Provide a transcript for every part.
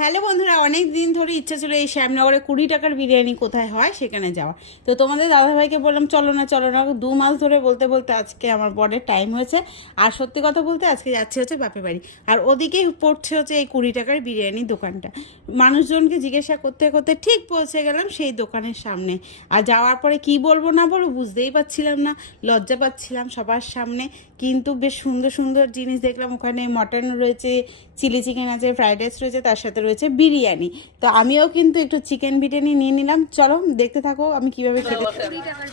Hello বন্ধুরা অনেক দিন ধরে ইচ্ছা ছিল এই শ্যামনগরে কুড়ি টাকার বিরিয়ানি কোথায় হয় সেখানে যাওয়া। তো তোমাদের দাদাভাইকে বললাম, চলো না চলো না। দু মাস ধরে বলতে বলতে আজকে আমার বরের টাইম হয়েছে। আর সত্যি কথা বলতে, আজকে যাচ্ছে হচ্ছে বাপে বাড়ি। আর ওদিকেই পড়ছে হচ্ছে এই কুড়ি টাকার বিরিয়ানির দোকানটা। মানুষজনকে জিজ্ঞাসা করতে করতে ঠিক পৌঁছে গেলাম সেই দোকানের সামনে। আর যাওয়ার পরে কি বলব না বলব বুঝতেই পারছিলাম না, লজ্জা পাচ্ছিলাম সবার সামনে। কিন্তু বেশ সুন্দর সুন্দর জিনিস দেখলাম। ওখানে মটন রয়েছে চিলি চিকেন আছে ফ্রাইড রাইস রয়েছে, তার সাথে রয়েছে বিরিয়ানি। তো আমিও কিন্তু একটু চিকেন বিরিয়ানি নিয়ে নিলাম। চলো দেখতে থাকো আমি কীভাবে খেতে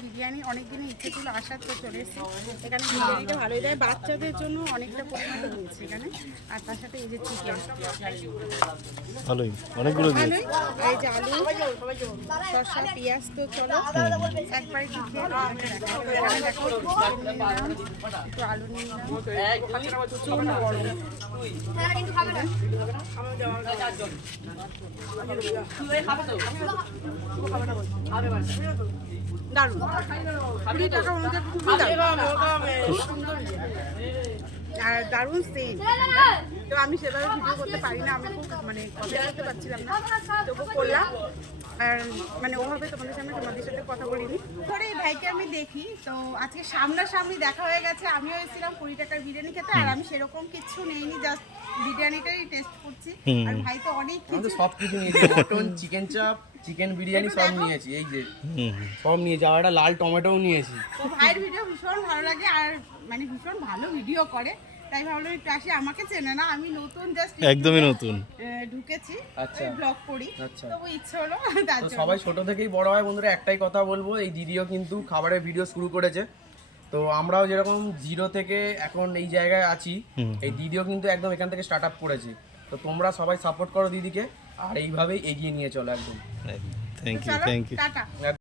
বিরিয়ানি অনেক দিনের ইচ্ছে ছিল আসার তো চলে এসেছি। এখানে বিরিয়ানিটা ভালোই দেয়। বাচ্চাদের জন্য অনেকটা পরিমাণে রয়েছে এখানে। আর তার সাথে এই যে চিকেন ভালোই অনেকগুলো দিয়ে ভালোই? এই যে আলু শসা পেঁয়াজ তো চলো। একবারে কি খেয়ে এখানে দেখো একটু আলু নিয়ে নিলাম গরম কুড়ি তো আমি সেভাবে ভিডিও করতে পারি না, আমি খুব মানে কথা বলতে পারছিলাম না। তবু করলাম। আর মানে ওভাবে তোমাদের সামনে তোমাদের সাথে কথা বলিনি। পরে ভাইকে আমি দেখি, তো আজকে সামনাসামনি দেখা হয়ে গেছে। আমিও এসেছিলাম কুড়ি টাকার বিরিয়ানি খেতে, আর আমি সেরকম কিছু নেইনি জাস্ট বিরিয়ানিটাই টেস্ট করছি। আর ভাই তো অনেক কিছু সব কিছু নিয়েছি mutton chicken chaap chicken biryani সব নিয়েছি এই যে। সব নিয়েছি আর একটা লাল টমেটোও নিয়েছি। তো ভাইয়ের ভিডিও ভীষণ ভালো লাগে আর মানে ভীষণ ভালো ভিডিও করে। তাই ভাবলাম একটু আসি আমাকে চেনে না আমি নতুন জাস্ট একদমই নতুন। ঢুকেছি আচ্ছা। ব্লগ করি। আচ্ছা। তবু ইচ্ছে হলো। সবাই ছোট থেকেই বড় হয় বন্ধুরা একটাই কথা বলব এই দিদিও কিন্তু খাবারের ভিডিও শুরু করেছে। তো আমরাও যেরকম জিরো থেকে এখন এই জায়গায় আছি এই দিদিও কিন্তু একদম এখান থেকে স্টার্ট আপ করেছে। তো তোমরা সবাই সাপোর্ট করো দিদিকে আর এইভাবেই এগিয়ে নিয়ে চলো একদম। Thank you thank you tata.